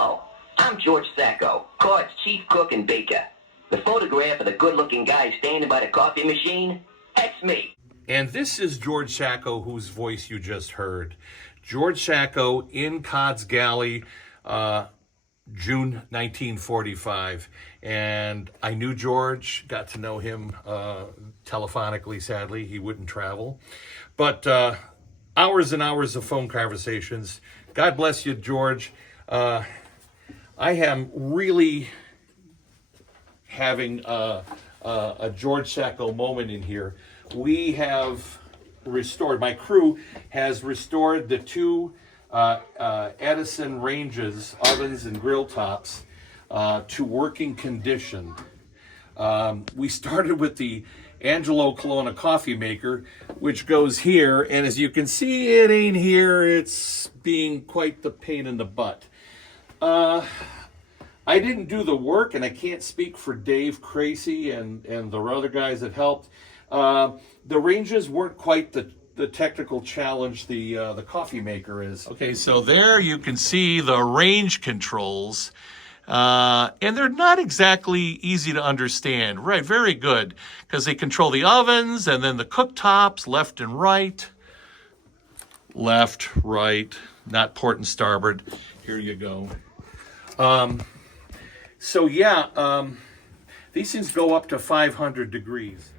Hello, I'm George Sacco, Cod's chief cook and baker. The photograph of the good-looking guy standing by the coffee machine, that's me. And this is George Sacco, whose voice you just heard. George Sacco in Cod's Galley, June 1945. And I knew George, got to know him telephonically, sadly. He wouldn't travel. But hours and hours of phone conversations. God bless you, George. I am really having a George Sacco moment in here. We have restored, my crew has restored the two Edison ranges, ovens and grill tops, to working condition. We started with the Angelo Colonna coffee maker, which goes here, and as you can see, it ain't here. It's being quite the pain in the butt. I didn't do the work, and I can't speak for Dave Cracy and the other guys that helped. The ranges weren't quite the technical challenge the coffee maker is. Okay, so there you can see the range controls. And they're not exactly easy to understand. Right, very good, because they control the ovens and then the cooktops, left and right. Left, right, not port and starboard. Here you go. So yeah, these things go up to 500 degrees.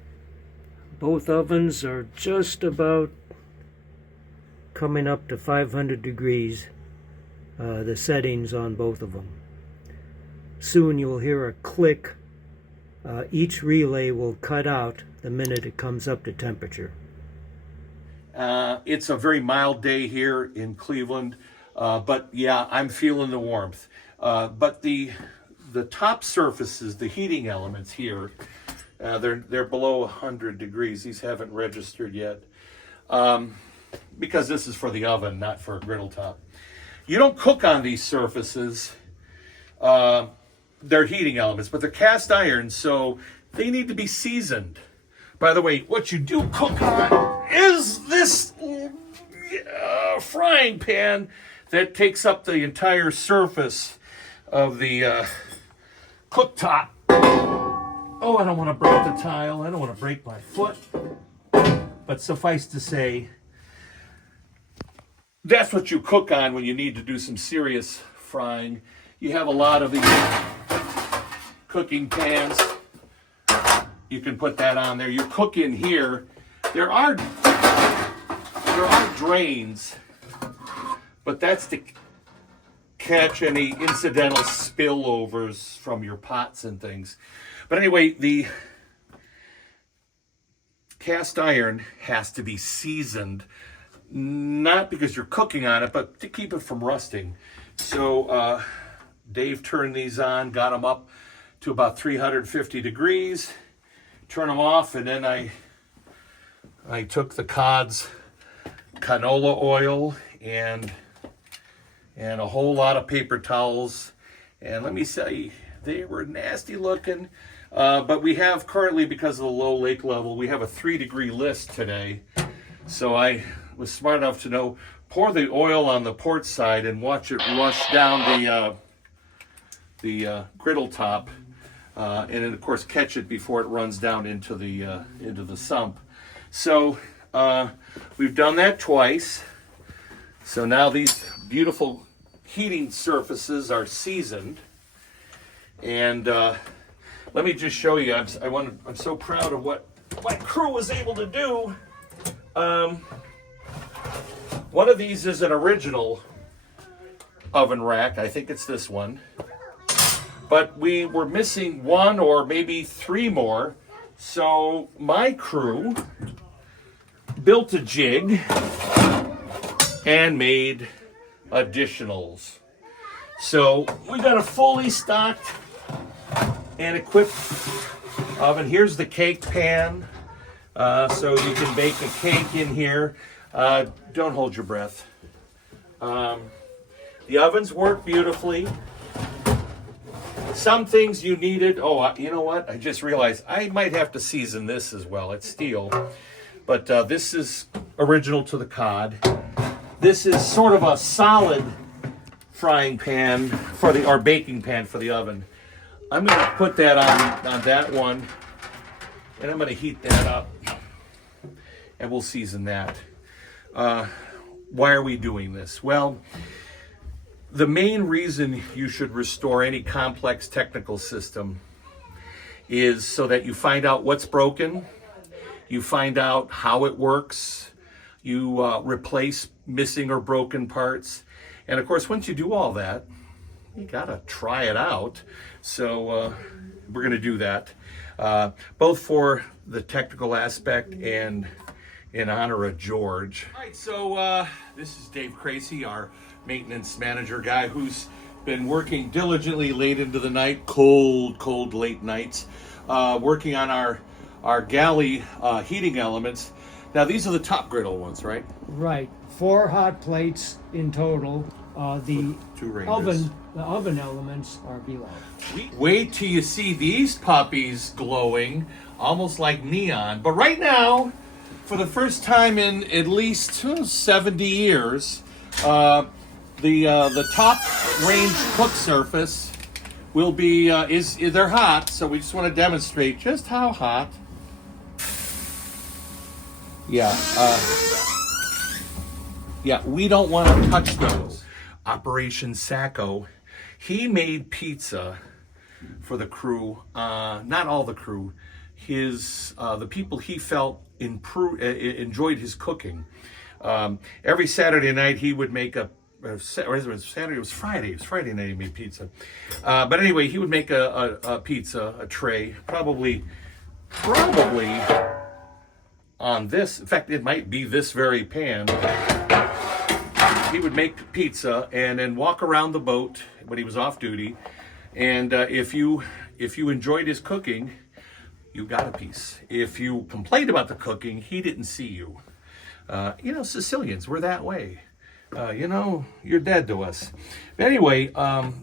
Both ovens are just about coming up to 500 degrees, the settings on both of them. Soon you'll hear a click. Each relay will cut out the minute it comes up to temperature. It's a very mild day here in Cleveland, but yeah, I'm feeling the warmth. But the top surfaces, the heating elements here, they're below 100 degrees. These haven't registered yet, because this is for the oven, not for a griddle top. You don't cook on these surfaces. They're heating elements, but they're cast iron, so they need to be seasoned. By the way, what you do cook on is this frying pan that takes up the entire surface of the cooktop. Oh, I don't want to break the tile. I don't want to break my foot. But suffice to say, that's what you cook on when you need to do some serious frying. You have a lot of these cooking pans. You can put that on there. You cook in here. There are drains, but that's to catch any incidental spillovers from your pots and things. But anyway, the cast iron has to be seasoned, not because you're cooking on it, but to keep it from rusting. So Dave turned these on, got them up to about 350 degrees, turn them off, and then I took the Cod's canola oil and a whole lot of paper towels, and let me say, they were nasty looking, but we have currently, because of the low lake level, we have a 3-degree list today. So I was smart enough to know, pour the oil on the port side and watch it rush down the griddle top, and then of course catch it before it runs down into the sump. So we've done that twice. So now these beautiful heating surfaces are seasoned, and let me just show you. I'm so proud of what my crew was able to do. One of these is an original oven rack. I think it's this one. But we were missing one or maybe 3 more. So my crew built a jig and made additionals. So we got a fully stocked and equipped oven. Here's the cake pan. So you can bake a cake in here. Don't hold your breath. The ovens work beautifully. Some things you needed. Oh, you know what? I just realized I might have to season this as well. It's steel. But this is original to the Cod. This is sort of a solid frying pan for the, or baking pan for the oven. I'm going to put that on that one, and I'm going to heat that up, and we'll season that. Why are we doing this? Well, the main reason you should restore any complex technical system is so that you find out what's broken, you find out how it works, you replace missing or broken parts, and of course, once you do all that, you gotta try it out. So we're gonna do that, both for the technical aspect and in honor of George. All right, so this is Dave Cracy, our maintenance manager guy, who's been working diligently late into the night, cold late nights, working on our galley heating elements. Now these are the top griddle ones, right? Right. 4 hot plates in total. The 2 ranges. oven elements are below. Wait till you see these puppies glowing, almost like neon. But right now, for the first time in at least 70 years, the top range cook surface will be they're hot. So we just want to demonstrate just how hot. Yeah. Yeah, we don't want to touch those. Operation Sacco, he made pizza for the crew, not all the crew, the people he felt enjoyed his cooking. Every Saturday night he would make Friday night he made pizza. But anyway, he would make a pizza, a tray, probably on this, in fact, it might be this very pan. He would make pizza and then walk around the boat when he was off duty. And if you enjoyed his cooking, you got a piece. If you complained about the cooking, he didn't see you. Sicilians, we're that way. You're dead to us. But anyway,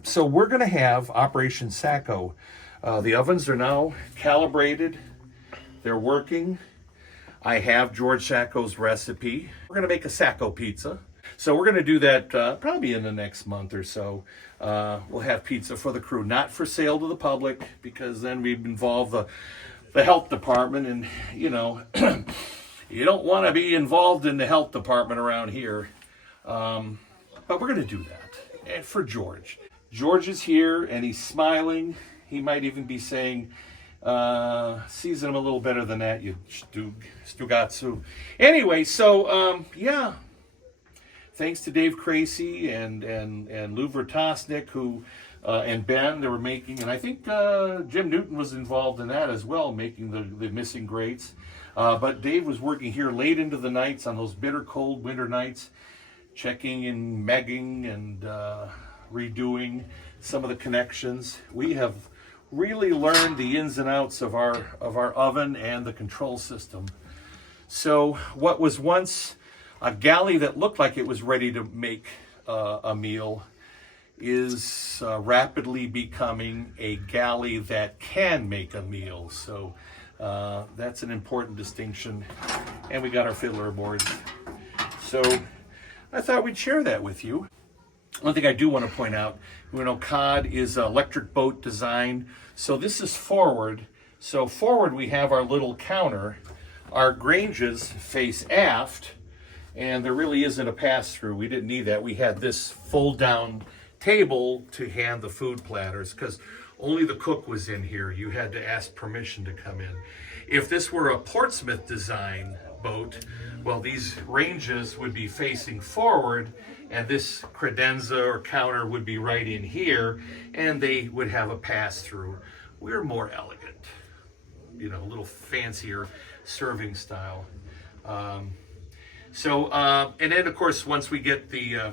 so we're going to have Operation Sacco. The ovens are now calibrated. They're working. I have George Sacco's recipe. We're going to make a Sacco pizza. So we're going to do that probably in the next month or so. We'll have pizza for the crew, not for sale to the public, because then we'd involve the health department, and you don't want to be involved in the health department around here. But we're going to do that, and for George. George is here and he's smiling. He might even be saying, season him a little better than that, you Stugazzu. Anyway, so yeah. Thanks to Dave Cracy and Lou Vertosnik, who and Ben, they were making, and I think Jim Newton was involved in that as well, making the missing grates. But Dave was working here late into the nights on those bitter cold winter nights, checking and megging and redoing some of the connections. We have really learned the ins and outs of our oven and the control system. So what was once a galley that looked like it was ready to make a meal is rapidly becoming a galley that can make a meal. So that's an important distinction. And we got our fiddler aboard. So I thought we'd share that with you. One thing I do want to point out, Cod is electric boat design. So this is forward. So forward we have our little counter. Our granges face aft. And there really isn't a pass-through. We didn't need that. We had this fold-down table to hand the food platters because only the cook was in here. You had to ask permission to come in. If this were a Portsmouth design boat, well, these ranges would be facing forward and this credenza or counter would be right in here and they would have a pass-through. We're more elegant, a little fancier serving style. And then of course, once we get the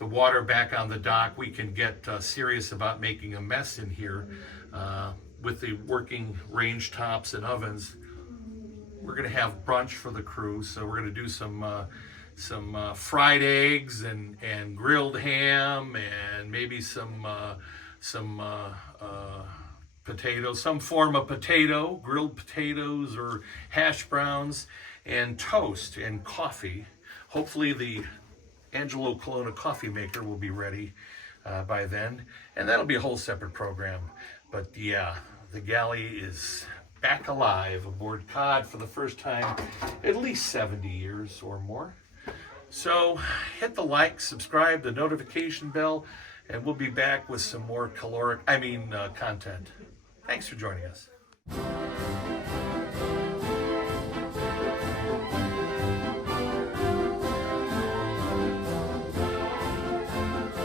water back on the dock, we can get serious about making a mess in here with the working range tops and ovens. We're going to have brunch for the crew, so we're going to do some fried eggs and grilled ham and maybe some potatoes, some form of potato, grilled potatoes or hash browns, and toast and coffee. Hopefully the Angelo Colonna coffee maker will be ready by then, and that'll be a whole separate program. But yeah, the Galley is back alive aboard Cod for the first time at least 70 years or more. So hit the like, subscribe, the notification bell, and we'll be back with some more content. Thanks for joining us.